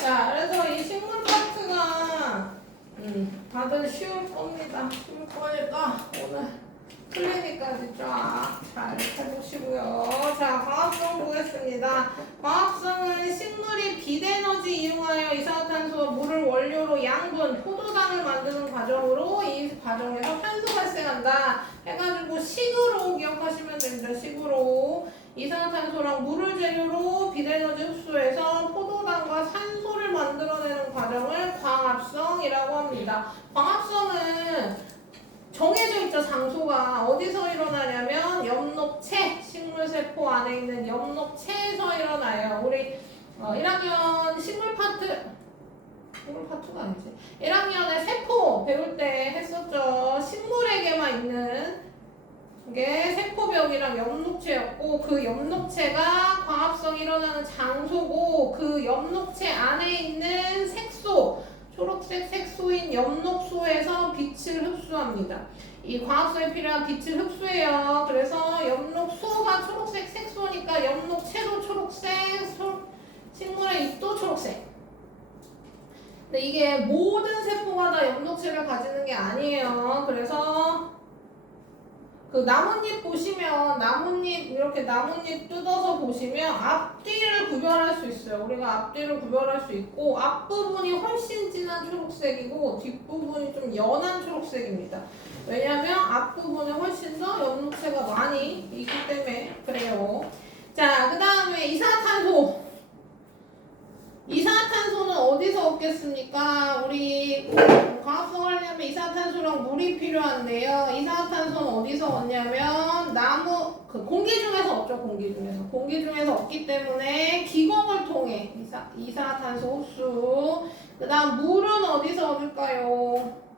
자, 그래서 이 식물 파트가 다들 쉬울 겁니다. 쉬울 거니까 오늘 클리닉까지 쫙 잘 해보시고요. 자, 광합성 보겠습니다. 광합성은 식물이 빛에너지 이용하여 이산화탄소와 물을 원료로 양분, 포도당을 만드는 과정으로 이 과정에서 탄소 발생한다. 해가지고 식으로 기억하시면 됩니다. 식으로 이산화탄소랑 물을 재료로 빛에너지 흡수해서 포도당과 산소를 만들어내는 과정을 광합성이라고 합니다. 광합성은 정해져 있죠. 장소가 어디서 일어나냐면 엽록체, 식물세포 안에 있는 엽록체에서 일어나요. 우리 1학년 식물파트가 아니지. 1학년에 세포 배울 때 했었죠. 식물에게만 있는 이게 세포벽이랑 엽록체였고, 그 엽록체가 광합성이 일어나는 장소고, 그 엽록체 안에 있는 색소, 초록색 색소인 엽록소에서 빛을 흡수합니다. 이 광합성에 필요한 빛을 흡수해요. 그래서 엽록소가 초록색 색소니까 엽록체도 초록색, 식물의 잎도 초록색. 근데 이게 모든 세포가 다 엽록체를 가지는 게 아니에요. 그래서 그 나뭇잎 보시면 이렇게 나뭇잎 뜯어서 보시면 앞뒤를 구별할 수 있어요. 우리가 앞뒤를 구별할 수 있고, 앞부분이 훨씬 진한 초록색이고 뒷부분이 좀 연한 초록색입니다. 왜냐하면 앞부분에 훨씬 더 엽록체가 많이 있기 때문에 그래요. 자, 그 다음에 이산화탄소. 이산화탄소는 어디서 얻겠습니까? 우리 광합성을 하려면 이산화탄소랑 물이 필요한데요. 이산화탄소는 어디서 얻냐면 공기 중에서 얻죠. 공기 중에서 얻기 때문에 기공을 통해 이산화탄소 흡수. 그 다음 물은 어디서 얻을까요?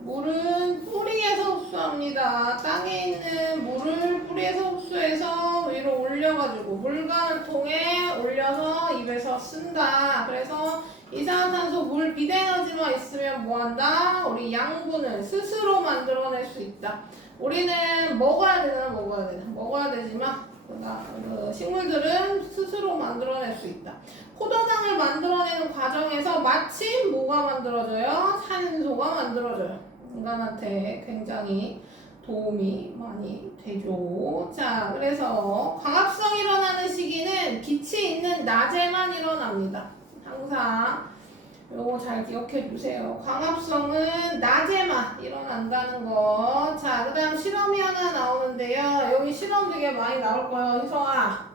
물은 뿌리에서 흡수합니다. 땅에 있는 물을 뿌리에서 흡수해서 위로 올려가지고 물관을 통해 올려서 입에서 쓴다. 그래서 이산화탄소, 물, 빛에너지만 있으면 뭐한다? 우리 양분을 스스로 만들어낼 수 있다. 우리는 먹어야 되지만 식물들은 스스로 만들어낼 수 있다. 포도당을 만들어내는 과정에서 마침 뭐가 만들어져요? 산소가 만들어져요. 인간한테 굉장히 도움이 많이 되죠. 자, 그래서 광합성이 일어나는 시기는 빛이 있는 낮에만 일어납니다. 항상 요거 잘 기억해 주세요. 광합성은 낮에만 일어난다는 거. 자, 그 다음 실험이 하나 나오는데요. 여기 실험 되게 많이 나올 거예요. 희성아.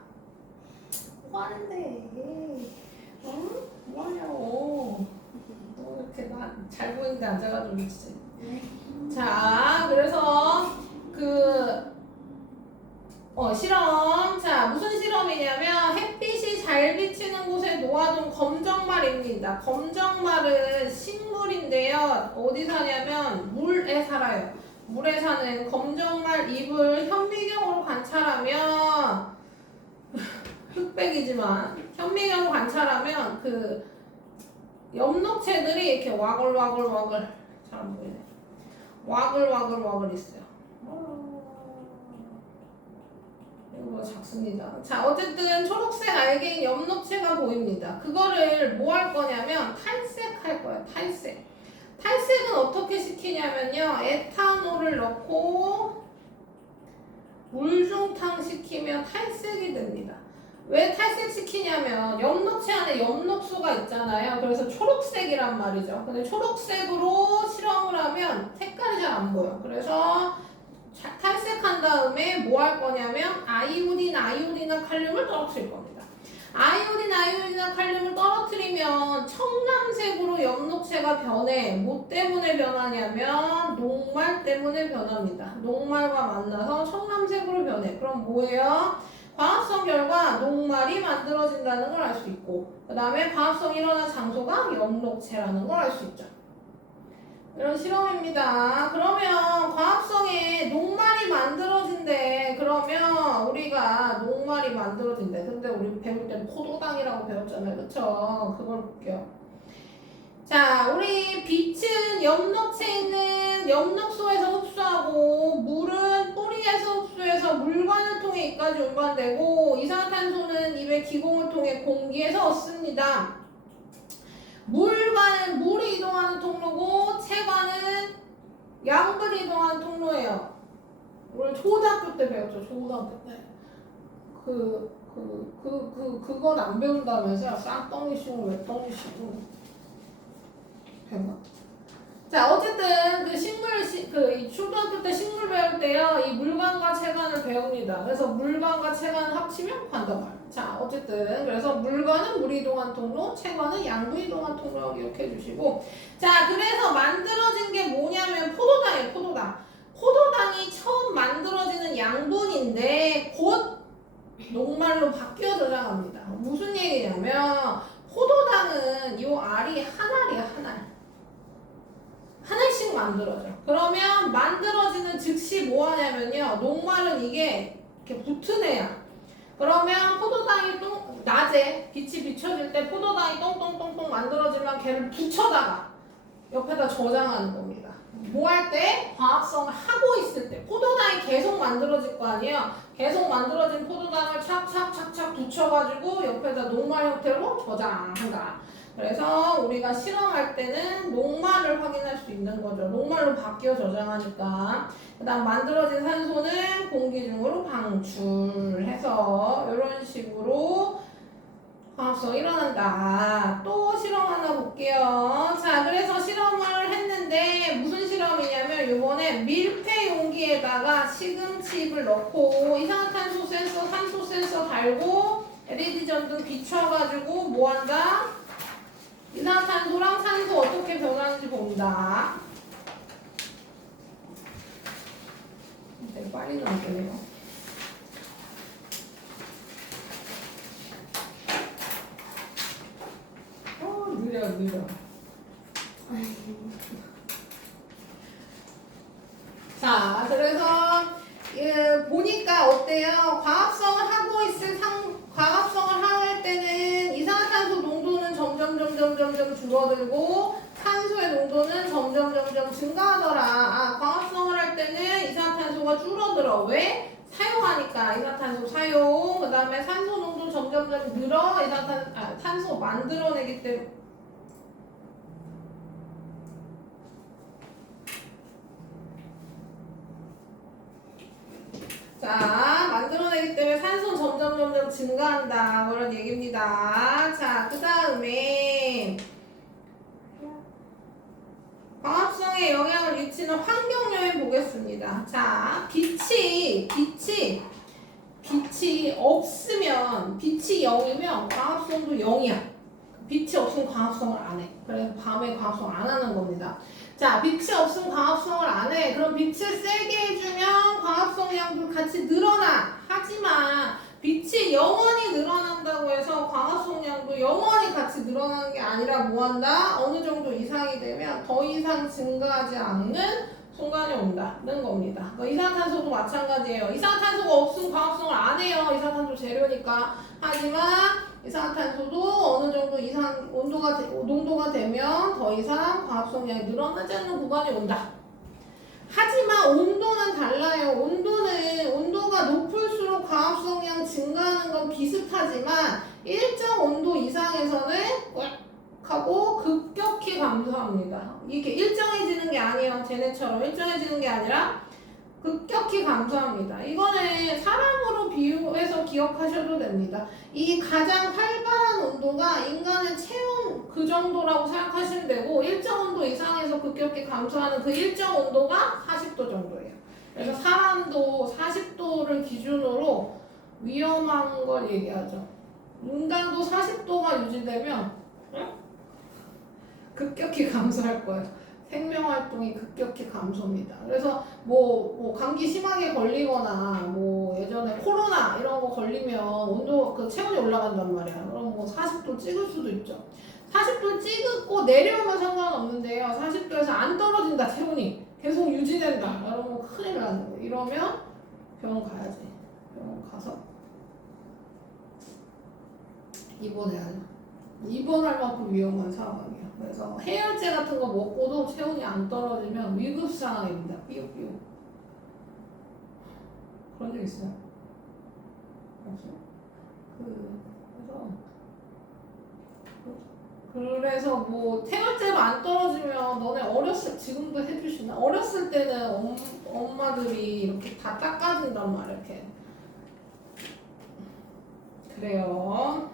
뭐 하는데? 응? 뭐 하냐고. 너 이렇게 잘 보이는데 앉아가지고 있지. 자, 그래서 실험. 자, 무슨 실험이냐면 햇빛이 잘 비치는 곳에 놓아둔 검정말입니다. 검정말은 식물인데요. 어디 사냐면 물에 살아요. 물에 사는 검정말 잎을 현미경으로 관찰하면 흑백이지만 현미경으로 관찰하면 그 엽록체들이 이렇게 와글와글 잘 안 보이네. 와글와글 있어요. 이거 작습니다. 자, 어쨌든 초록색 알갱이 엽록체가 보입니다. 그거를 뭐 할 거냐면 탈색할 거예요. 탈색은 어떻게 시키냐면요. 에탄올을 넣고 물중탕 시키면 탈색이 됩니다. 왜 탈색시키냐면 엽록체 안에 엽록소가 있잖아요. 그래서 초록색이란 말이죠. 근데 초록색으로 실험을 하면 색깔이 잘 안 보여. 그래서 탈색한 다음에 뭐 할 거냐면 아이오딘이나 칼륨을 떨어뜨릴 겁니다. 아이오딘이나 칼륨을 떨어뜨리면 청남색으로 엽록체가 변해. 뭐 때문에 변하냐면 녹말 때문에 변합니다. 녹말과 만나서 청남색으로 변해. 그럼 뭐예요? 광합성 결과 녹말이 만들어진다는 걸 알 수 있고, 그 다음에 광합성이 일어난 장소가 엽록체라는 걸 알 수 있죠. 이런 실험입니다. 그러면 광합성에 녹말이 만들어진대. 그러면 우리가 녹말이 만들어진대. 근데 우리 배울 때는 포도당이라고 배웠잖아요. 그쵸? 그걸 볼게요. 자, 우리 빛은 엽록체에 있는 엽록소에서 흡수하고 물은 뿌리 유기물계수 흡수해서 물관을 통해 입까지 운반되고 이산화탄소는 입의 기공을 통해 공기에서 얻습니다. 물관은 물이 이동하는 통로고 체관은 양분이 이동하는 통로예요. 우리 초등학교 때 배웠죠. 초등학교 때. 그건 안 배운다면서요. 쌍덩이식으로 외덩이식으로 배워. 자, 어쨌든 그 초등학교 때 식물 배울 때요, 이 물관과 체관을 배웁니다. 그래서 물관과 체관을 합치면 관도말. 자, 어쨌든 그래서 물관은 물이 이동한 통로, 체관은 양분이 이동한 통로라고 기억해 주시고, 자, 그래서 만들어진 게 뭐냐면 포도당이에요. 포도당. 포도당이 처음 만들어지는 양분인데 곧 녹말로 바뀌어 저장합니다. 무슨 얘기냐면 포도당은 이 알이 한 알이야, 한 알. 하나씩 만들어져. 그러면 만들어지는 즉시 뭐 하냐면요. 녹말은 이게 이렇게 붙은 애야. 그러면 포도당이 낮에 빛이 비춰질 때 포도당이 똥똥똥똥 만들어지면 걔를 붙여다가 옆에다 저장하는 겁니다. 뭐 할 때? 과합성을 하고 있을 때. 포도당이 계속 만들어질 거 아니에요. 계속 만들어진 포도당을 착착착착 붙여가지고 옆에다 녹말 형태로 저장한다. 그래서 우리가 실험할 때는 녹말을 확인할 수 있는 거죠. 녹말로 바뀌어 저장하니까. 그 다음 만들어진 산소는 공기 중으로 방출해서 이런 식으로 화합성이 일어난다. 또 실험 하나 볼게요. 자, 그래서 실험을 했는데 무슨 실험이냐면 이번에 밀폐 용기에다가 시금칩을 넣고 이산화탄소 센서, 산소 센서 달고 LED 전등 비춰가지고 뭐 한다? 이산화탄소랑 산소 어떻게 변하는지 봅니다. 되게 빨리 나오네요. 느려. 자, 그래서 보니까 어때요? 과합성을 할 때는 이산화탄소 농도는 점점 줄어들고 산소의 농도는 점점 증가하더라. 과합성을 할 때는 이산화탄소가 줄어들어. 왜? 사용하니까 이산화탄소 사용. 그 다음에 산소 농도 점점 늘어. 탄소 만들어내기 때문에. 자, 만들어내기 때문에 산소는 점점 증가한다. 그런 얘기입니다. 자, 그 다음에 광합성에 영향을 미치는 환경 요인 보겠습니다. 자, 빛이 없으면, 빛이 0이면 광합성도 0이야. 빛이 없으면 광합성을 안 해. 그래서 밤에 광합성 안 하는 겁니다. 자, 빛이 없으면 광합성을 안 해. 그럼 빛을 세게 해주면 광합성량도 같이 늘어나. 하지만 빛이 영원히 늘어난다고 해서 광합성량도 영원히 같이 늘어나는 게 아니라 뭐 한다? 어느 정도 이상이 되면 더 이상 증가하지 않는 순간이 온다는 겁니다. 이산화탄소도 마찬가지예요. 이산화탄소가 없으면 광합성을 안 해요. 이산화탄소 재료니까. 하지만 이산화탄소도 어느 정도 이상 농도가 되면 더 이상 광합성량이 늘어나지 않는 구간이 온다. 하지만 온도는 달라요. 온도가 높을수록 광합성량 증가하는 건 비슷하지만 일정 온도 이상에서는 하고 급격히 감소합니다. 이게 일정해지는 게 아니에요. 쟤네처럼 일정해지는 게 아니라 급격히 감소합니다. 이거는 사람으로 비유해서 기억하셔도 됩니다. 이 가장 활발한 온도가 인간의 체온 그 정도라고 생각하시면 되고 일정 온도 이상에서 급격히 감소하는 그 일정 온도가 40도 정도예요. 그래서 사람도 40도를 기준으로 위험한 걸 얘기하죠. 인간도 40도가 유지되면 급격히 감소할 거예요. 생명활동이 급격히 감소입니다. 그래서 뭐 감기 심하게 걸리거나 뭐 예전에 코로나 이런 거 걸리면 그 체온이 올라간단 말이야. 그럼 뭐 40도 찍을 수도 있죠. 40도 찍고 내려오면 상관없는데요. 40도에서 안 떨어진다 체온이 계속 유지된다. 그러면 큰일 나는 거예요. 이러면 병원 가야지. 병원 가서 입원해야죠. 입원할 만큼 위험한 상황이에요. 그래서 해열제 같은 거 먹고도 체온이 안 떨어지면 위급 상황입니다. 삐용삐용. 그런 적 있어요? 없어요? 그래서 뭐 태열제가 안 떨어지면 너네 어렸을 지금도 해주시나? 어렸을 때는 엄마들이 이렇게 다 닦아준단 말이야 이렇게. 그래요.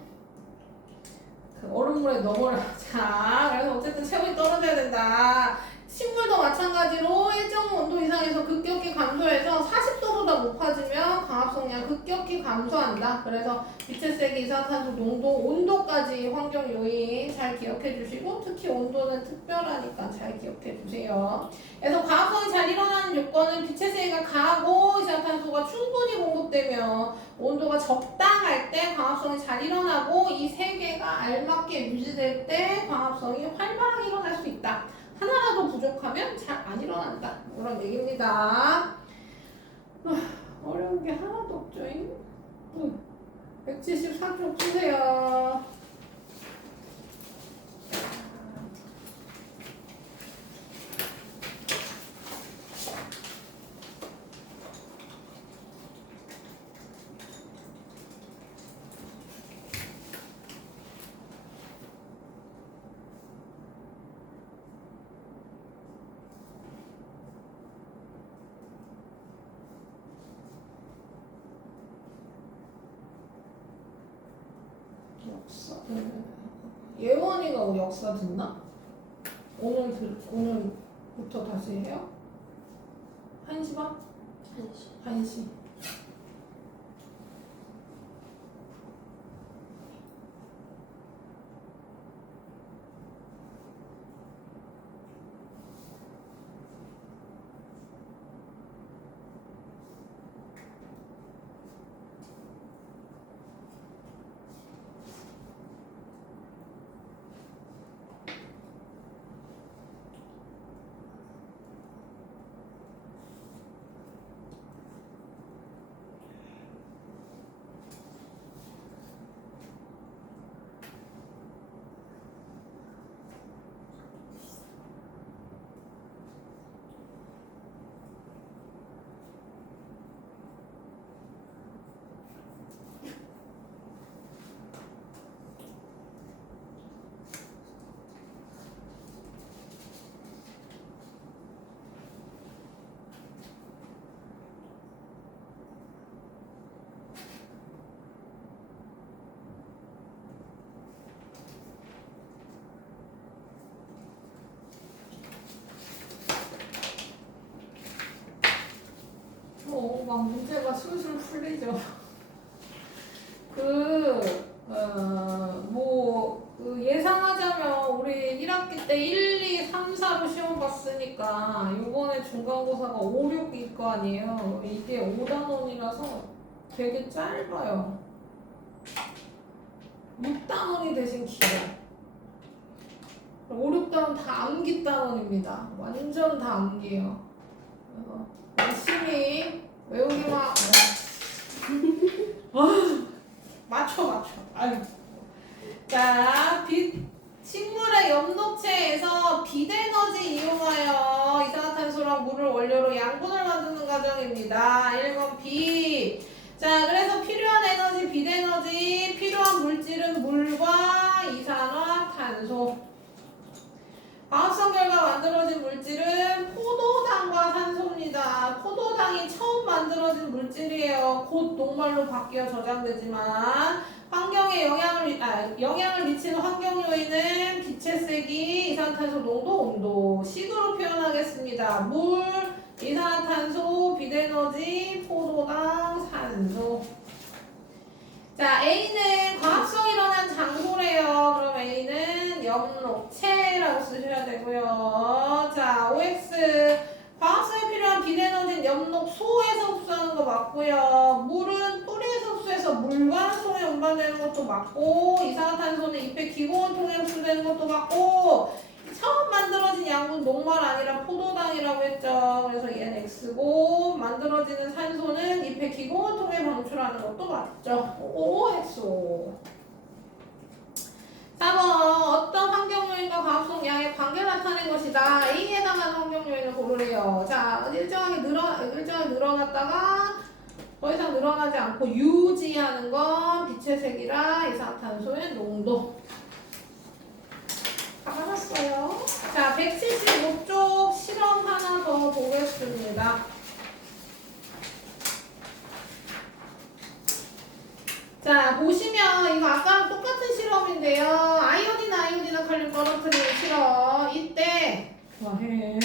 그 얼음물에 넣어라. 자, 그래서 어쨌든 체온이 떨어져야 된다. 식물도 마찬가지로 일정 온도 이상에서 급격히 감소해서 40도보다 높아지면 광합성량 급격히 감소한다. 그래서 빛의 세기, 이산화탄소 농도, 온도까지 환경 요인 잘 기억해 주시고 특히 온도는 특별하니까 잘 기억해 주세요. 그래서 광합성이 잘 일어나는 요건은 빛의 세기가 강하고 이산화탄소가 충분히 공급되면 온도가 적당할 때 광합성이 잘 일어나고 이 세 개가 알맞게 유지될 때 광합성이 활발하게 일어날 수 있다. 하나라도 부족하면 잘 안 일어난다. 이런 얘기입니다. 어려운 게 하나도 없죠. 174쪽 주세요. 역사. 예원이가 역사 듣나? 오늘부터 다시 해요? 1시 반? 1시. 막 문제가 술술 풀리죠. 예상하자면 우리 1학기 때 1, 2, 3, 4로 시험 봤으니까 이번에 중간고사가 5, 6일 거 아니에요. 이게 5단원이라서 되게 짧아요. 6단원이 대신 길어요. 5, 6단원 다 암기 단원입니다. 완전 다 암기예요. 그래서 열심히 외우기만 맞춰. 아유. 자, 식물의 엽록체에서 빛에너지 이용하여 이산화탄소랑 물을 원료로 양분을 만드는 과정입니다. 1번 빛. 자, 그래서 필요한 에너지, 빛에너지, 필요한 물질은 물과 이산화탄소. 광합성 결과 만들어진 물질은 포도당과 산소입니다. 포도당이 처음 만들어진 물질이에요. 곧 녹말로 바뀌어 저장되지만 환경에 영향을 미치는 환경 요인은 빛의 세기, 이산화탄소 농도, 온도 식으로 표현하겠습니다. 물, 이산화탄소, 빛에너지, 포도당, 산소. 자, A는 광합성이 일어난 장소래요. 그럼 A는 엽록체라고 쓰셔야 되고요. 자, OX 광합성에 필요한 빛에너지는 엽록소에서 흡수하는 거 맞고요. 물은 뿌리에서 흡수해서 물관송에 운반되는 것도 맞고, 이산화탄소는 잎의 기고원 통해 흡수되는 것도 맞고, 처음 만들어진 양분 녹말 아니라 포도당이라고 했죠. 그래서 얘는 X고, 만들어지는 산소는 잎의 기고원 통해 방출하는 것도 맞죠. OXO. 4번 어떤 환경 요인과 광합성 양의 관계 나타낸 것이다. A에 해당하는 환경 요인을 고르래요. 자, 일정하게 늘어났다가 더 이상 늘어나지 않고 유지하는 건 빛의 색이랑 이산화탄소의 농도. 다 받았어요. 자, 175쪽 실험 하나 더 보겠습니다. 자, 보시면 이거 아까랑 똑같은 실험인데요. 아이오딘 칼륨 떨어뜨리는 실험. 이때 해.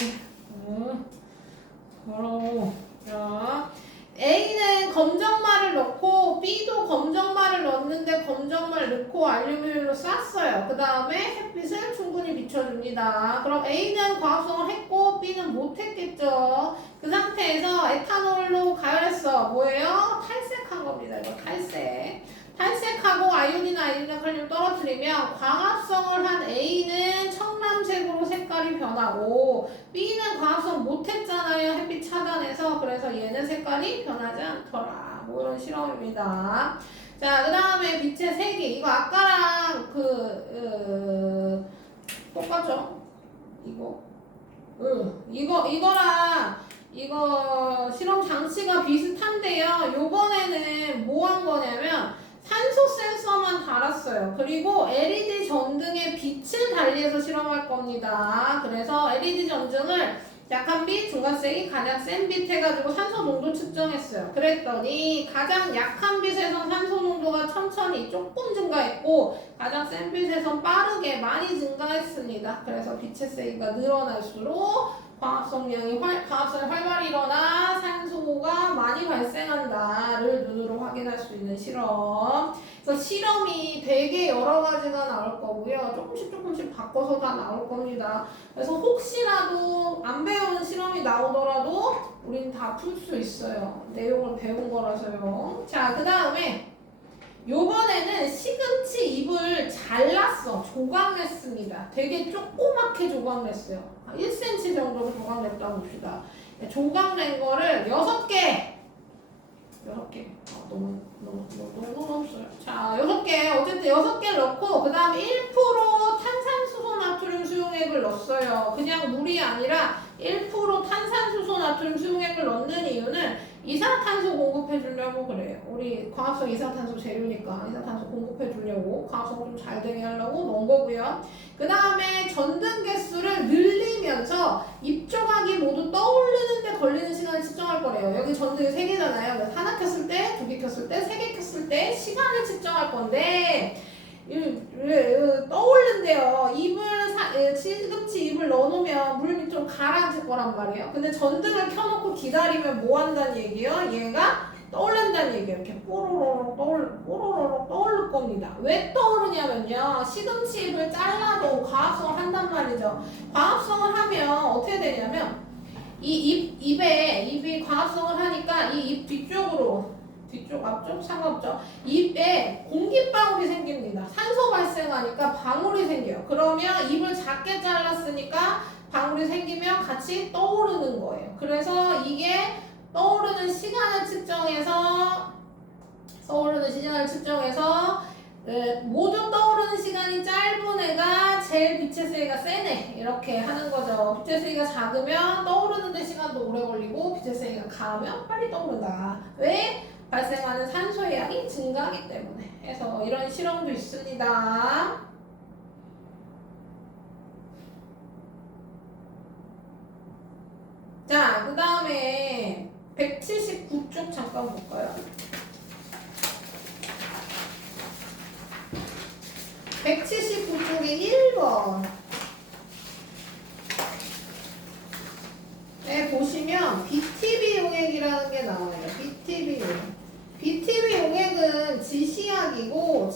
자, A는 검정말을 넣고 B도 검정말을 넣었는데 검정말 넣고 알루미늄으로 쌌어요. 그 다음에 햇빛을 충분히 비춰줍니다. 그럼 A는 과합성을 했고 B는 못했겠죠. 그 상태에서 에탄올로 가열했어. 뭐예요? 탈색한 겁니다. 이거 탈색. 탈색하고 아이오딘 칼륨 떨어뜨리면 광합성을 한 A는 청람색으로 색깔이 변하고 B는 광합성 못했잖아요. 햇빛 차단해서. 그래서 얘는 색깔이 변하지 않더라. 뭐 이런 실험입니다. 자, 그 다음에 빛의 색이 이거 아까랑 똑같죠? 이거랑 이거 실험 장치가 비슷한데요. 요번에는 뭐 한 거냐면 산소 센서만 달았어요. 그리고 LED 전등에 빛을 달리해서 실험할 겁니다. 그래서 LED 전등을 약한 빛, 중간색이 가장 센 빛 해가지고 산소 농도 측정했어요. 그랬더니 가장 약한 빛에선 산소 농도가 천천히 조금 증가했고 가장 센 빛에선 빠르게 많이 증가했습니다. 그래서 빛의 세기가 늘어날수록 광합성이 활발히 일어나 산소가 많이 발생한다를 눈으로 확인할 수 있는 실험. 그래서 실험이 되게 여러 가지가 나올 거고요. 조금씩 바꿔서 다 나올 겁니다. 그래서 혹시라도 안 배운 실험이 나오더라도 우린 다 풀 수 있어요. 내용을 배운 거라서요. 자, 그 다음에 요번에는 시금치 잎을 잘랐어. 조각냈습니다. 되게 조그맣게 조각냈어요. 1cm 정도로 조각냈다고 봅시다. 조각낸 거를 6개. 너무 없어요. 자, 6개. 어쨌든 6개를 넣고, 그 다음에 1% 탄산수소 나트륨 수용액을 넣었어요. 그냥 물이 아니라 1% 탄산수소 나트륨 수용액을 넣는 이유는 이산화탄소 공급해 주려고 그래요. 우리 광합성 이산화탄소 재료니까 이산화탄소 공급해 주려고 광합성 좀 잘 되게 하려고 넣은 거고요. 그 다음에 전등 개수를 늘리면서 입조각이 모두 떠오르는데 걸리는 시간을 측정할 거래요. 여기 전등이 3개잖아요. 그래서 하나 켰을 때, 2개 켰을 때, 3개 켰을 때 시간을 측정할 건데 떠오른대요. 시금치 잎을 넣어놓으면 물 밑으로 가라앉을 거란 말이에요. 근데 전등을 켜놓고 기다리면 뭐 한다는 얘기예요? 얘가 떠오른다는 얘기예요. 이렇게 뽀로로록 떠오를 겁니다. 왜 떠오르냐면요. 시금치 잎을 잘라도 과합성을 한단 말이죠. 과합성을 하면 어떻게 되냐면 이 잎이 과합성을 하니까 이 잎 뒤쪽 앞쪽 상관없죠. 잎에 공기방울이 생깁니다. 산소 발생하니까 방울이 생겨요. 그러면 잎을 작게 잘랐으니까 방울이 생기면 같이 떠오르는 거예요. 그래서 이게 떠오르는 시간을 측정해서 모두 떠오르는 시간이 짧은 애가 제일 빛의 세기가 센 애 이렇게 하는 거죠. 빛의 세기가 작으면 떠오르는 데 시간도 오래 걸리고 빛의 세기가 강하면 빨리 떠오른다. 왜? 발생하는 산소의 양이 증가하기 때문에. 그래서 이런 실험도 있습니다. 자, 그 다음에 179쪽 잠깐 볼까요? 179쪽에 1번. 네, 보시면 BTB 용액이라는 게 나와요. BTB 용액. BTB 용액은 지시약이고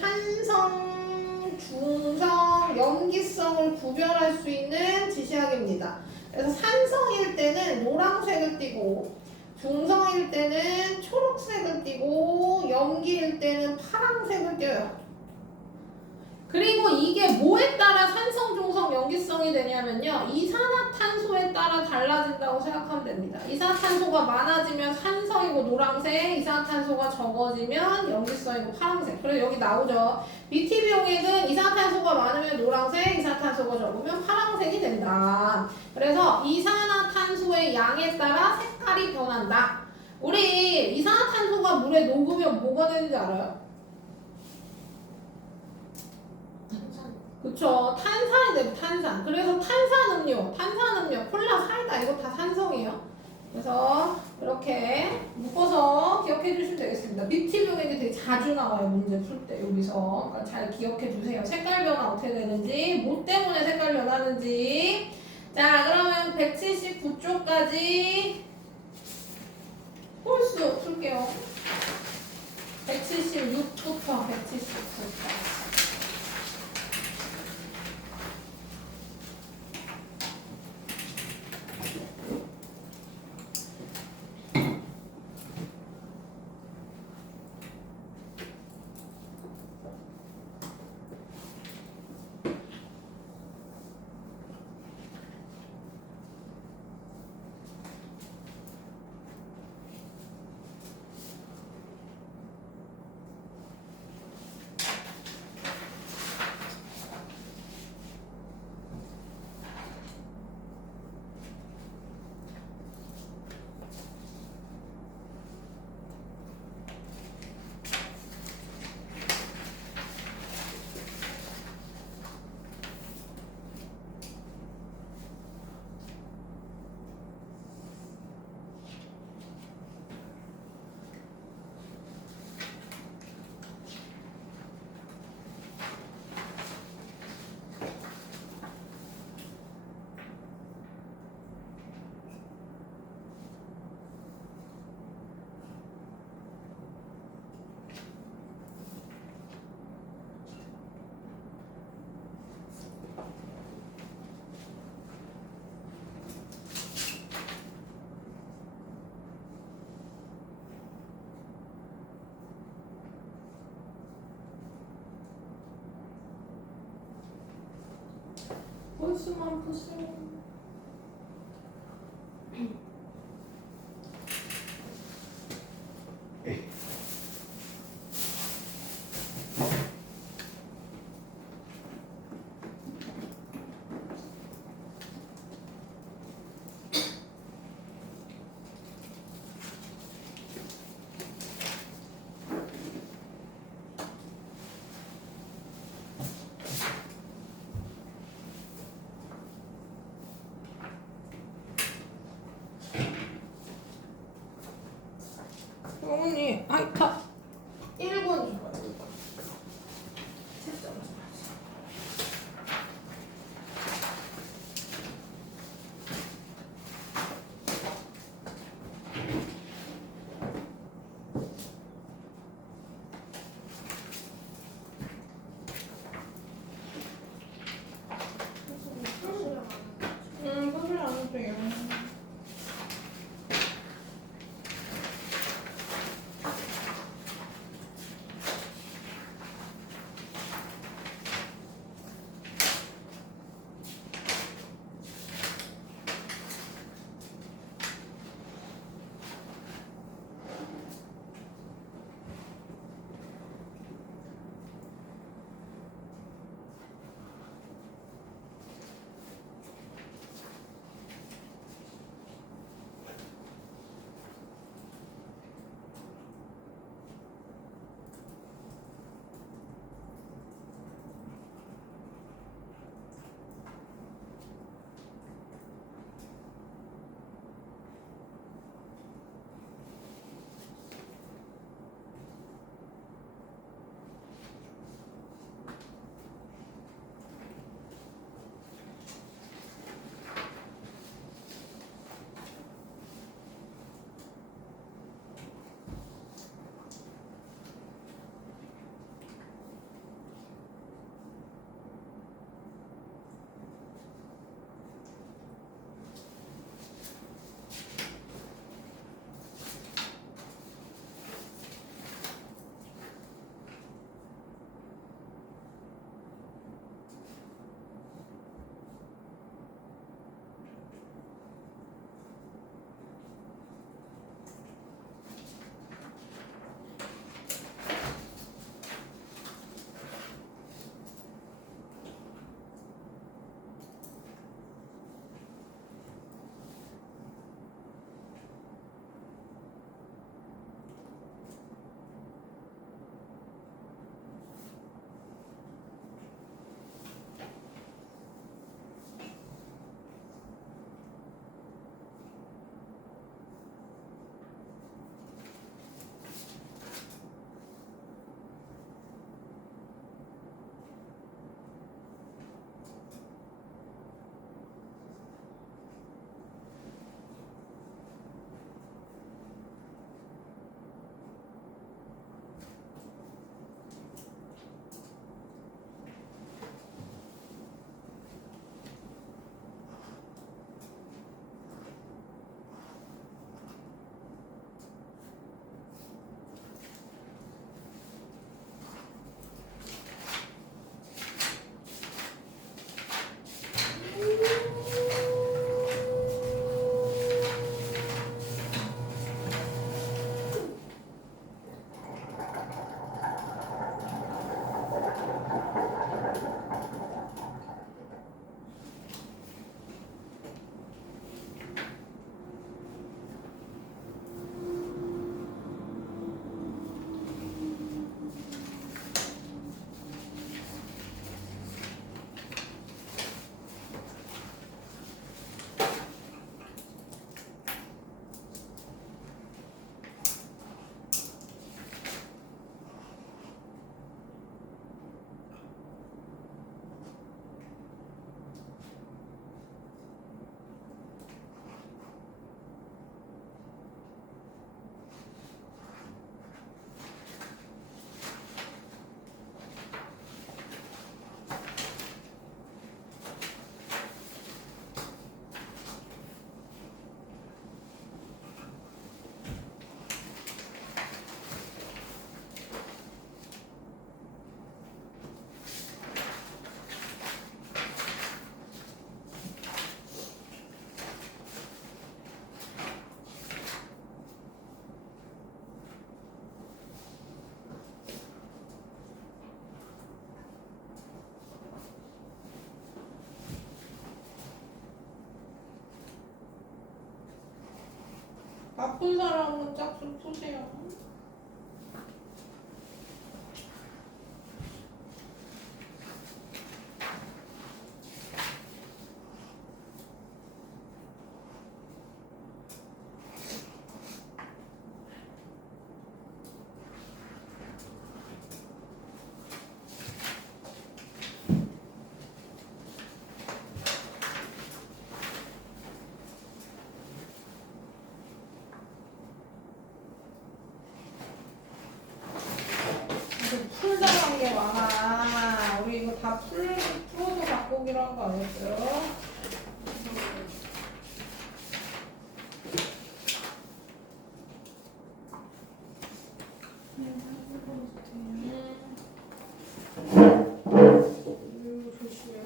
산성, 중성, 염기성을 구별할 수 있는 지시약입니다. 그래서 산성일 때는 노란색을 띠고 중성일 때는 초록색을 띠고 염기일 때는 파란색을 띄어요. 그리고 이게 뭐에 따라 산성, 중성, 염기성이 되냐면요. 이산화탄소에 따라 달라진다고 생각하면 됩니다. 이산화탄소가 많아지면 산성이고 노란색, 이산화탄소가 적어지면 염기성이고 파란색. 그래서 여기 나오죠. BTB 용액은 이산화탄소가 많으면 노란색, 이산화탄소가 적으면 파란색이 된다. 그래서 이산화탄소의 양에 따라 색깔이 변한다. 우리 이산화탄소가 물에 녹으면 뭐가 되는지 알아요? 그쵸. 탄산이 되고 탄산. 그래서 탄산음료, 콜라, 사이다 이거 다 산성이에요. 그래서 이렇게 묶어서 기억해 주시면 되겠습니다. BT병에게 되게 자주 나와요. 문제 풀 때 여기서. 그러니까 잘 기억해 주세요. 색깔 변화 어떻게 되는지, 뭐 때문에 색깔 변하는지. 자, 그러면 179쪽까지 홀수 풀게요. 176부터 179까지. 홀수만 푸세요. 바쁜 사람은 짝수 푸세요. 풀다란 게 많아. 우리 이거 다 풀어서 갖고 오기로 한 거 아니었어요? 조심해.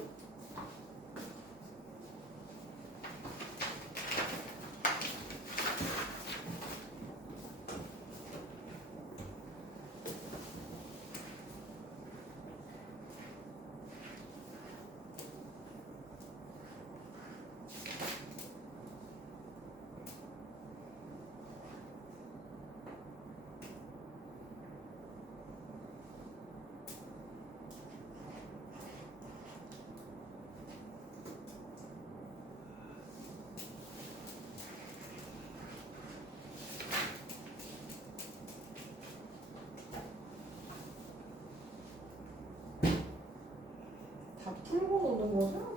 다 풀고 오는 거죠?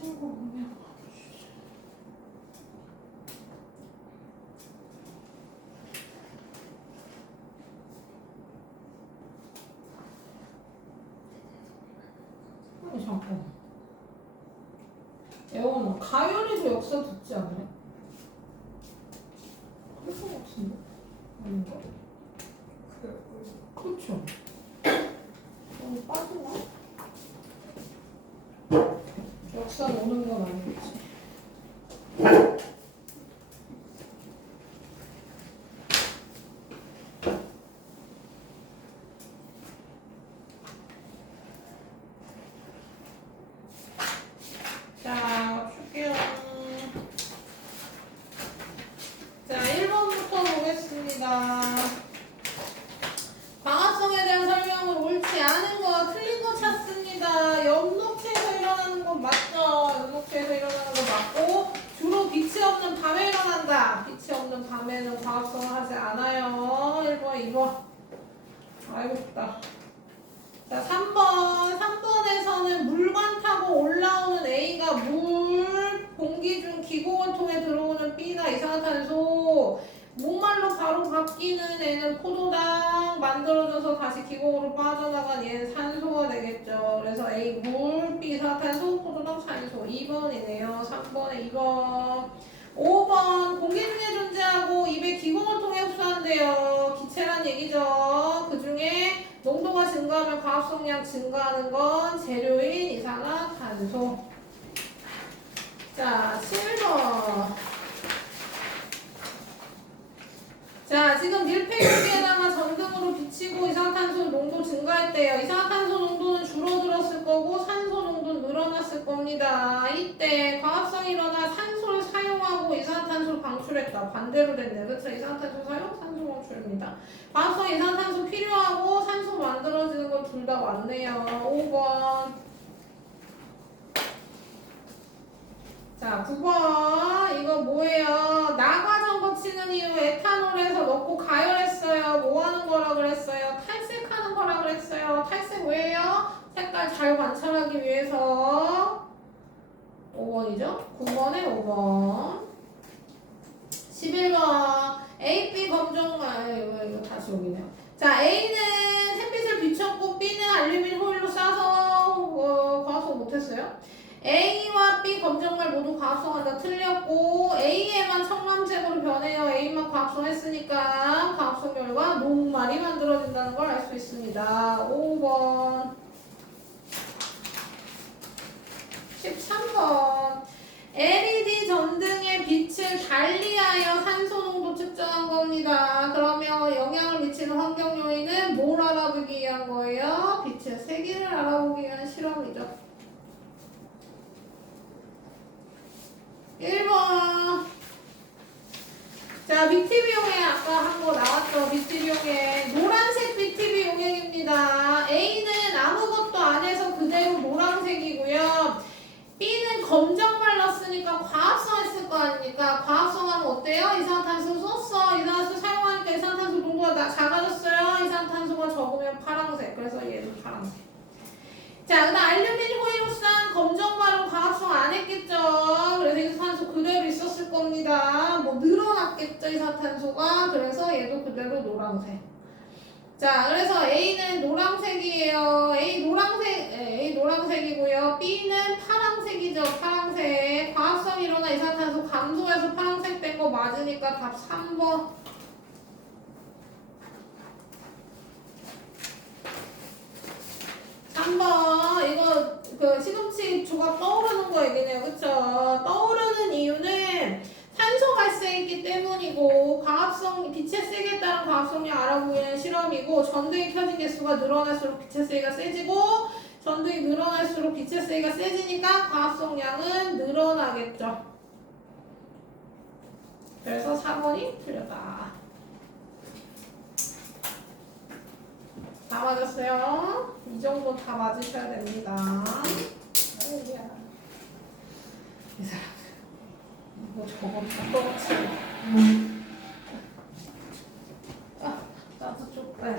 친구 오면 아니 잠깐. 애원아, 가연이도 역사 듣지 않아요? 그럴 것 같은데? 아닌가? 그렇죠. 너무 빠지나? 역사 오는 건 아니겠지. 자, 풀게요. 자, 1번부터 보겠습니다. 방합성에 대한 설명은 옳지 않은 거, 틀린 거 찾습니다. 엽록체에서 일어나는 건 맞죠? 엽록체에서 일어나는 건 맞고, 주로 빛이 없는 밤에 일어난다. 빛이 없는 밤에는 광합성을 하지 않아요. 1번, 2번. 아이고, 좋다. 자, 3번. 3번에서는 물관 타고 올라오는 A가 물, 공기 중 기공을 통해 들어오는 B가 이산화탄소, 목말로 바로 바뀌는 애는 포도당, 만들어져서 다시 기공으로 빠져나간 얘는 산소가 되겠죠. 그래서 A 물, B 이산화탄소, 포도당 산소. 2번이네요. 3번에 2번. 5번 공기 중에 존재하고 입에 기공을 통해 흡수한대요. 기체란 얘기죠. 그 중에 농도가 증가하면 과합성량 증가하는 건 재료인 이산화탄소. 자, 7번. 자, 지금 밀폐용기에다가 전등으로 비치고 이산화탄소 농도 증가했대요. 이산화탄소 농도는 줄어들었을 거고 산소 농도는 늘어났을 겁니다. 이때 과합성이 일어나 산소를 사용하고 이산화탄소를 방출했다. 반대로 됐네요. 그렇죠? 이산화탄소 사용, 산소 방출입니다. 과합성 이산화탄소 필요하고 산소 만들어지는 건 둘 다 왔네요. 5번. 자, 9번. 이거 뭐예요? 나과정 거치는 이유 에탄올에서 넣고 가열했어요. 뭐 하는 거라 그랬어요? 탈색하는 거라 그랬어요. 탈색 왜요? 색깔 잘 관찰하기 위해서. 5번이죠? 9번에 5번. 11번. A, B 검정말. 이거 다시 여기네요. 자, A는 햇빛을 비췄고 B는 알루미늄 호일로 싸서 과합성 못했어요. A와 B 검정말 모두 과합성한다. 틀렸고 A에만 청람색으로 변해요. A만 과합성했으니까 과합성 결과 녹말이 만들어진다는 걸 알 수 있습니다. 5번. 13번. LED 전등의 빛을 달리하여 산소 농도 측정한 겁니다. 그러면 영향을 미치는 환경 요인은 1번. 자, BTB 용액 아까 한 거 나왔죠? BTB 용액. 노란색 BTB 용액입니다. A는 아무것도 안 해서 그대로 노란색이고요. B는 검정 발랐으니까 과합성 했을 거 아닙니까? 과합성 하면 어때요? 이산화탄소 썼어. 이산화탄소 사용하니까 이산화탄소 농도가 작아졌어요. 이산화탄소가 적으면 파란색. 그래서 얘도 파란색. 자, 그다음 알루미늄 호이로산 검정 발은 과합성 안 했겠죠. 그래서 이산화탄소 그대로 있었을 겁니다. 뭐 늘어났겠죠, 이산화탄소가. 그래서 얘도 그대로 노란색. 자, 그래서 A는 노란색이에요. A 노란색이고요. B는 파란색이죠. 파란색. 과합성 일어나 이산화탄소 감소해서 파란색 된 거 맞으니까 답 3번. 3번. 이거 그 시금치 조각 떠오르는 거 얘기네요. 그쵸? 떠오르는 이유는 산소 발생했기 때문이고 과합성 빛의 세기에 따른 과합성량 알아보기 위한 실험이고 전등이 켜진 개수가 늘어날수록 빛의 세기가 세지고 전등이 늘어날수록 빛의 세기가 세지니까 과합성량은 늘어나겠죠. 그래서 4번이 틀렸다. 다 맞았어요. 이 정도 다 맞으셔야 됩니다. 아이고야. 이 사람. 뭐 저거 다 떨어뜨려. 나도 좀 빼.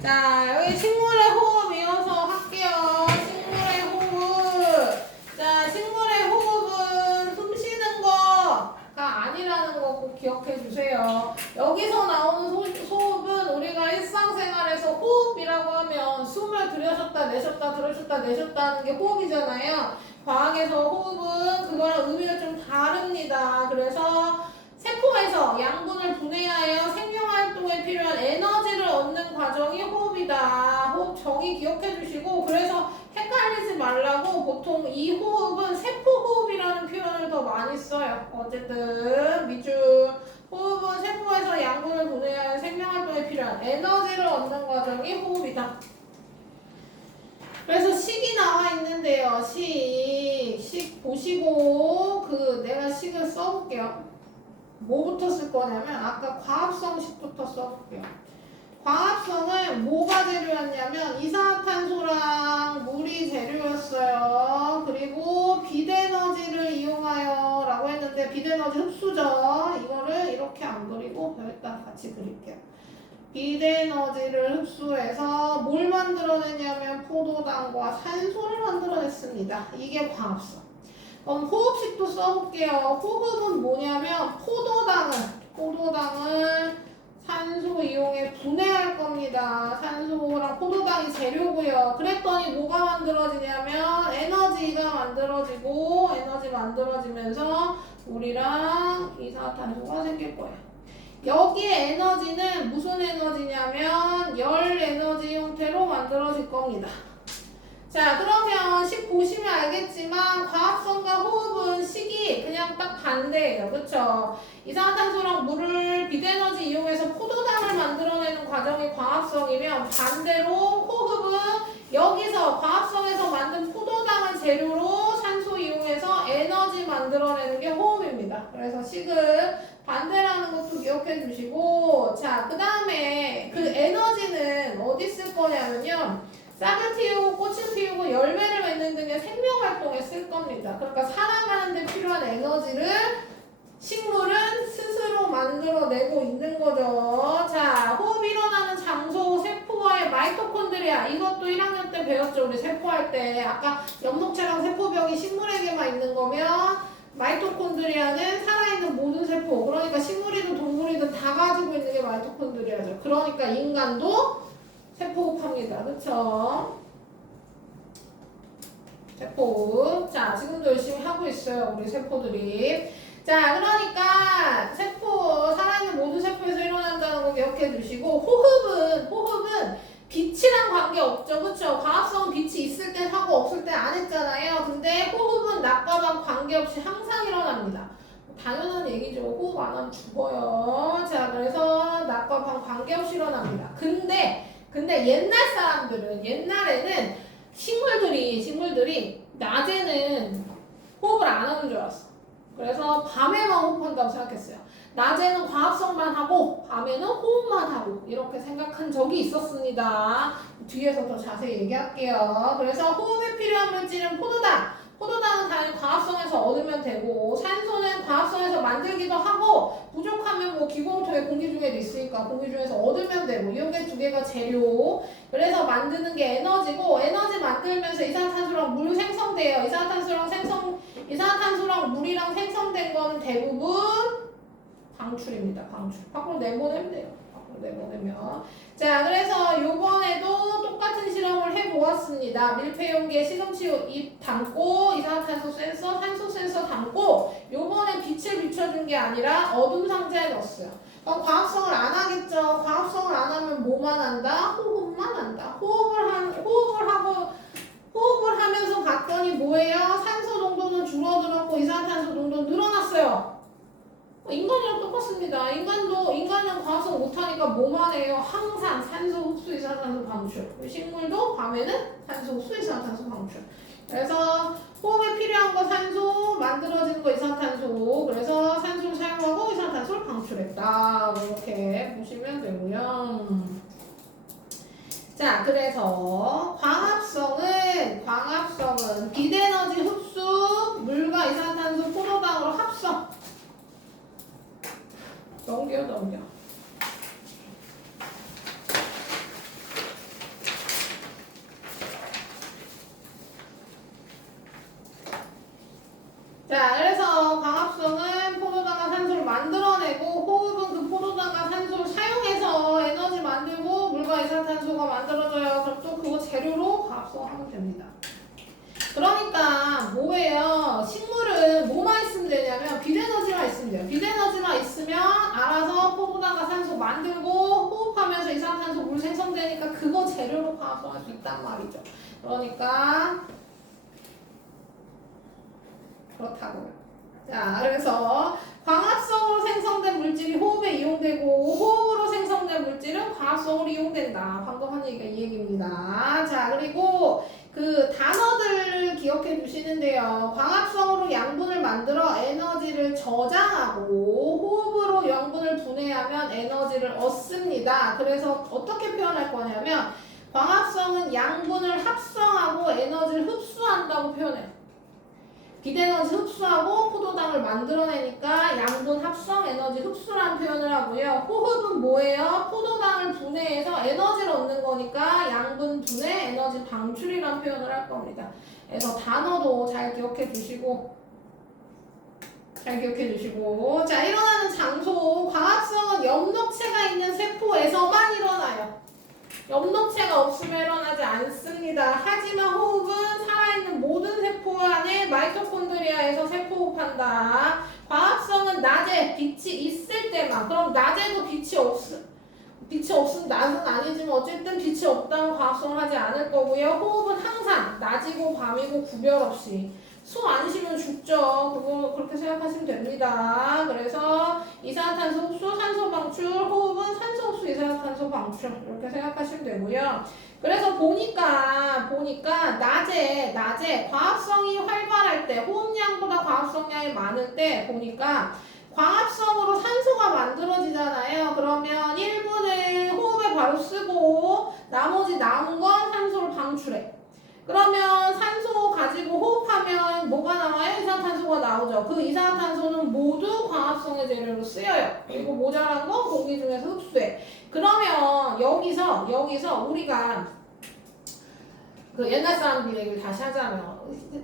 자, 여기 식물의 호흡 이어서 할게요. 식물의 호흡. 자, 식물의 호흡은 숨 쉬는 거가 아니라는 거 꼭 기억해 주세요. 여기서 나오는 소흡은 우리가 일상생활에서 호흡이라고 하면 숨을 들여셨다 내셨다 들여셨다 내셨다 하는 게 호흡이잖아요. 과학에서 호흡은 그거랑 의미가 좀 다릅니다. 그래서 세포에서 양분을 분해하여 생명활동에 필요한 에너지를 얻는 과정이 호흡이다. 호흡 정의 기억해 주시고 그래서 헷갈리지 말라고 보통 이 호흡은 세포호흡이라는 표현을 더 많이 써요. 어쨌든 밑줄 호흡은 세포에서 양분을 분해하여 생명활동에 필요한 에너지를 얻는 과정이 호흡이다. 그래서 식이 나와 있는데요. 식 보시고 내가 식을 써볼게요. 뭐부터 쓸 거냐면 아까 과합성 식부터 써볼게요. 과합성은 뭐가 재료였냐면 이산화탄소랑 물이 재료였어요. 그리고 빛에너지를 이용하여 라고 했는데 빛에너지 흡수죠. 이거를 이렇게 안 그리고 여기다 같이 그릴게요. 빛에너지를 흡수해서 뭘 만들어냈냐면 포도당과 산소를 만들어냈습니다. 이게 과합성. 그럼 호흡식도 써볼게요. 호흡은 뭐냐면 포도당을 산소 이용해 분해할 겁니다. 산소랑 포도당이 재료고요. 그랬더니 뭐가 만들어지냐면 에너지가 만들어지고 에너지 만들어지면서 물이랑 이산화탄소가 생길 거예요. 여기에 에너지는 무슨 에너지냐면 열 에너지 형태로 만들어질 겁니다. 자, 그러면 식 보시면 알겠지만 과합성과 호흡은 식이 그냥 딱 반대예요. 그쵸? 이산화탄소랑 물을 빛에너지 이용해서 포도당을 만들어내는 과정이 과합성이면 반대로 호흡은 여기서 과합성에서 만든 포도당을 재료로 산소 이용해서 에너지 만들어내는 게 호흡입니다. 그래서 식은 반대라는 것도 기억해 주시고 자, 그 다음에 그 에너지는 어디 쓸 거냐면요. 싹을 틔우고 꽃을 피우고 열매를 맺는 등의 생명활동에 쓸 겁니다. 그러니까 살아가는 데 필요한 에너지를 식물은 스스로 만들어내고 있는 거죠. 자, 호흡이 일어나는 장소, 세포와의 마이토콘드리아. 이것도 1학년 때 배웠죠. 우리 세포할 때. 아까 엽록체랑 세포벽이 식물에게만 있는 거면 마이토콘드리아는 살아있는 모든 세포. 그러니까 식물이든 동물이든 다 가지고 있는 게 마이토콘드리아죠. 그러니까 인간도 세포호흡합니다. 그쵸? 세포호흡. 자, 지금도 열심히 하고 있어요. 우리 세포들이. 자, 그러니까 살아있는 모든 세포에서 일어난다는 거 기억해 주시고 호흡은 빛이랑 관계없죠. 그쵸? 과합성은 빛이 있을 때 하고 없을 때 안 했잖아요. 근데 호흡은 낮과 밤 관계없이 항상 일어납니다. 당연한 얘기죠. 호흡 안 하면 죽어요. 자, 그래서 낮과 밤 관계없이 일어납니다. 근데 옛날에는 식물들이 낮에는 호흡을 안 하는 줄 알았어. 그래서 밤에만 호흡한다고 생각했어요. 낮에는 과합성만 하고 밤에는 호흡만 하고 이렇게 생각한 적이 있었습니다. 뒤에서 더 자세히 얘기할게요. 그래서 호흡에 필요한 물질은 포도당. 포도당은 당연히 과합성에서 얻으면 되고 산소는 과합성에서 만들기도 하고 부족하면 뭐 기공토에 공기 중에도 있으니까 공기 중에서 얻으면 되고 이게 두 개가 재료. 그래서 만드는 게 에너지고 에너지 만들면서 이산화탄소랑 물 생성돼요. 이산화탄소랑 물이랑 생성된 거는 대부분 방출입니다. 방출. 밖으로 내보내면 돼요. 밖으로 내보내면. 자, 그래서 요번에도 똑같은 실험을 해보았습니다. 밀폐용기에 시금치 잎 담고 이산화탄소 센서, 산소 센서 담고 요번에 빛을 비춰준 게 아니라 어둠 상자에 넣었어요. 그럼 과합성을 안 하겠죠. 과합성을 안 하면 뭐만 한다? 호흡만 한다. 호흡을 하면서 봤더니 뭐예요? 산소 농도는 줄어들었고 이산화탄소 농도는 늘어났어요. 인간이랑 똑같습니다. 인간은 과합성 못하니까 뭐만 해요? 항상 산소 흡수 이산화탄소 방출. 식물도 밤에는 산소 흡수 이산화탄소 방출. 그래서 호흡에 필요한 거 산소, 만들어지는 거 이산화탄소. 그래서 산소를 사용하고 이산화탄소를 방출했다. 이렇게 보시면 되고요. 자, 그래서 광합성은 빛에너지 흡수, 물과 이산화탄소 포도당으로 합성. 넘겨. 자, 그래서 광합성은 포도당과 산소를 만들어내고 호흡은 그 포도당과 산소를 사용해서 에너지 만들고 물과 이산화탄소가 만들어져요. 그럼 또 그거 재료로 과합성하면 됩니다. 그러니까 뭐예요? 식물은 뭐만 있으면 되냐면 빛에너지만 있으면 돼요. 빛에너지만 있으면 알아서 포도당과 산소 만들고 호흡하면서 이산화탄소 물 생성되니까 그거 재료로 과합성할 수 있단 말이죠. 그러니까 그렇다고요. 자, 그래서 광합성으로 생성된 물질이 호흡에 이용되고 호흡으로 생성된 물질은 과합성으로 이용된다. 방금 한 얘기가 이 얘기입니다. 자, 그리고 그 단어들을 기억해 주시는데요. 광합성으로 양분을 만들어 에너지를 저장하고 호흡으로 양분을 분해하면 에너지를 얻습니다. 그래서 어떻게 표현할 거냐면 광합성은 양분을 합성하고 에너지를 흡수한다고 표현해요. 빛에너지 흡수하고 포도당을 만들어내니까 양분 합성 에너지 흡수라는 표현을 하고요. 호흡은 뭐예요? 포도당을 분해해서 에너지를 얻는 거니까 양분 분해 에너지 방출이라는 표현을 할 겁니다. 그래서 단어도 잘 기억해 주시고 자, 일어나는 장소. 광합성은 엽록체가 있는 세포에서만 일어나요. 엽록체가 없으면 일어나지 않습니다. 하지만 호흡은 살아있는 모든 세포 안에 마이토콘드리아에서 세포호흡한다. 광합성은 낮에 빛이 있을 때만. 그럼 낮에도 빛이 없으면 낮은 아니지만 어쨌든 빛이 없다면 과합성을 하지 않을 거고요. 호흡은 항상 낮이고 밤이고 구별 없이. 숨 안 쉬면 죽죠. 그거 그렇게 생각하시면 됩니다. 그래서 이산화탄소 흡수, 산소 방출, 호흡은 산소 흡수, 이산화탄소 방출 이렇게 생각하시면 되고요. 그래서 보니까 낮에 과합성이 활발할 때 호흡량보다 과합성량이 많을 때 보니까 광합성으로 산소가 만들어지잖아요. 그러면 1분을 호흡에 바로 쓰고 나머지 남은 건 산소를 방출해. 그러면 산소 가지고 호흡하면 뭐가 나와요? 이산화탄소가 나오죠. 그 이산화탄소는 모두 광합성의 재료로 쓰여요. 그리고 모자란 건 공기 중에서 흡수해. 그러면 여기서 우리가 그 옛날 사람들 얘기를 다시 하자면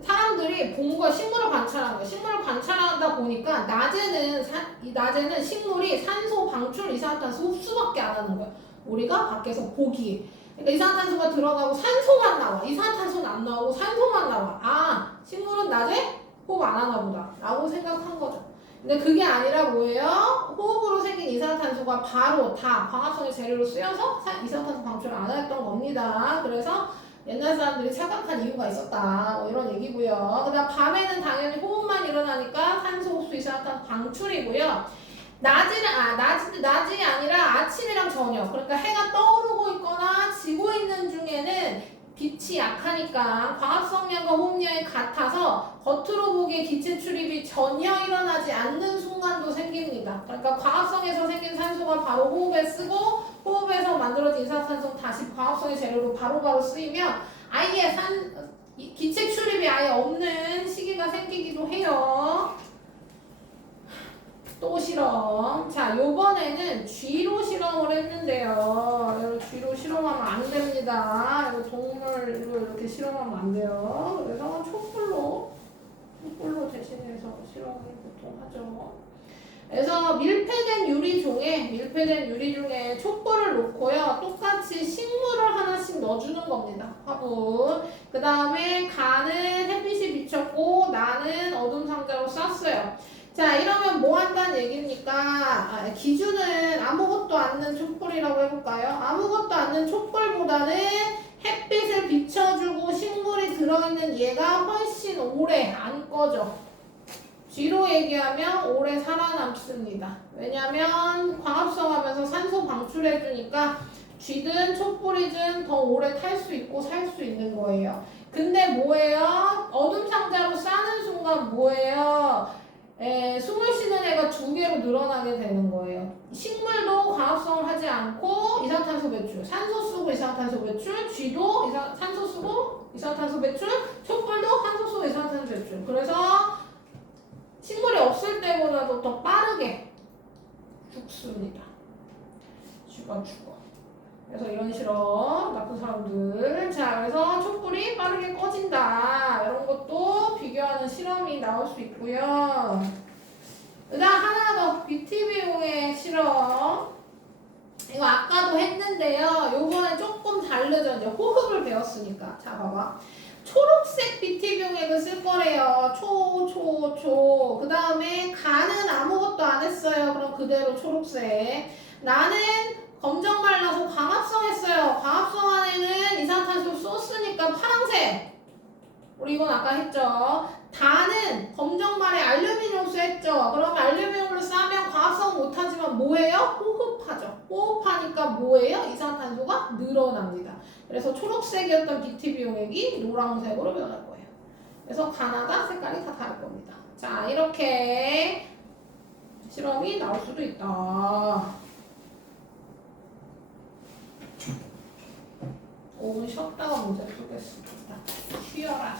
사람들이 본 거 식물을 관찰한 거예요. 식물을 관찰하다 보니까 낮에는 식물이 산소 방출, 이산화탄소 흡수밖에 안 하는 거예요. 우리가 밖에서 보기에. 그러니까 이산화탄소가 들어가고 산소만 나와. 이산화탄소는 안 나오고 산소만 나와. 아, 식물은 낮에 호흡 안 하나 보다 라고 생각한 거죠. 근데 그게 아니라 뭐예요? 호흡으로 생긴 이산화탄소가 바로 다 광합성의 재료로 쓰여서 이산화탄소 방출을 안 했던 겁니다. 그래서 옛날 사람들이 착각한 이유가 있었다. 뭐 이런 얘기고요. 그다음 밤에는 당연히 호흡만 일어나니까 산소 흡수 이산화탄소 방출이고요. 낮이 아니라 아침이랑 저녁. 그러니까 해가 떠오르고 있거나 지고 있는 중에는 빛이 약하니까 광합성량과 호흡량이 같아서 겉으로 보기에 기체 출입이 전혀 일어나지 않는 순간도 생깁니다. 그러니까 광합성에서 생긴 산소가 바로 호흡에 쓰고 호흡에서 만들어진 이산화탄소 다시 광합성의 재료로 바로바로 쓰이면 아예 기체 출입이 아예 없는 시기가 생기기도 해요. 또 실험. 자, 요번에는 쥐로 실험을 했는데요. 여러분, 쥐로 실험하면 안 됩니다. 이거 동물로 이렇게 실험하면 안 돼요. 그래서 촛불로 대신해서 실험을 보통 하죠. 그래서 밀폐된 유리 중에 촛불을 놓고요. 똑같이 식물을 하나씩 넣어주는 겁니다. 화분. 그 다음에 간은 햇빛이 비쳤고 나는 어둠 상자로 쌌어요. 자, 이러면 뭐 한다는 얘기입니까? 기준은 아무것도 않는 촛불이라고 해볼까요? 아무것도 않는 촛불보다는 햇빛을 비춰주고 식물이 들어있는 얘가 훨씬 오래 안 꺼져. 쥐로 얘기하면 오래 살아남습니다. 왜냐면 광합성하면서 산소 방출해주니까 쥐든 촛불이든 더 오래 탈 수 있고 살 수 있는 거예요. 근데 뭐예요? 어둠 상자로 싸는 순간 뭐예요? 숨을 쉬는 애가 2개로 늘어나게 되는 거예요. 식물도 광합성을 하지 않고 이산화탄소 배출, 산소 쓰고 이산화탄소 배출, 쥐도 산소 쓰고 이산화탄소 배출, 촛불도 산소 쓰고 이산화탄소 배출. 그래서 식물이 없을 때보다도 더 빠르게 죽습니다. 죽어. 그래서 이런 실험, 나쁜 사람들. 자, 그래서 촛불이 빠르게 꺼진다. 이런 것도 비교하는 실험이 나올 수 있고요. 그 다음 하나 더, BTB용의 실험. 이거 아까도 했는데요. 요번엔 조금 다르죠. 이제 호흡을 배웠으니까. 자, 봐봐. 초록색 BTB용액을 쓸 거래요. 초. 그 다음에 간은 아무것도 안 했어요. 그럼 그대로 초록색. 나는 검정 말라서 광합성 했어요. 광합성 안에는 이산화탄소 쏘쓰니까 파란색. 우리 이건 아까 했죠. 단은 검정 말에 알루미늄수 했죠. 그러면 알루미늄을 싸면 광합성 못하지만 뭐예요? 호흡하죠. 호흡하니까 뭐예요? 이산화탄소가 늘어납니다. 그래서 초록색이었던 BTB용액이 노란색으로 변할 거예요. 그래서 간하다 색깔이 다 다를 겁니다. 자, 이렇게 실험이 나올 수도 있다. 5분 쉬었다가 문제 풀겠습니다. 쉬어라.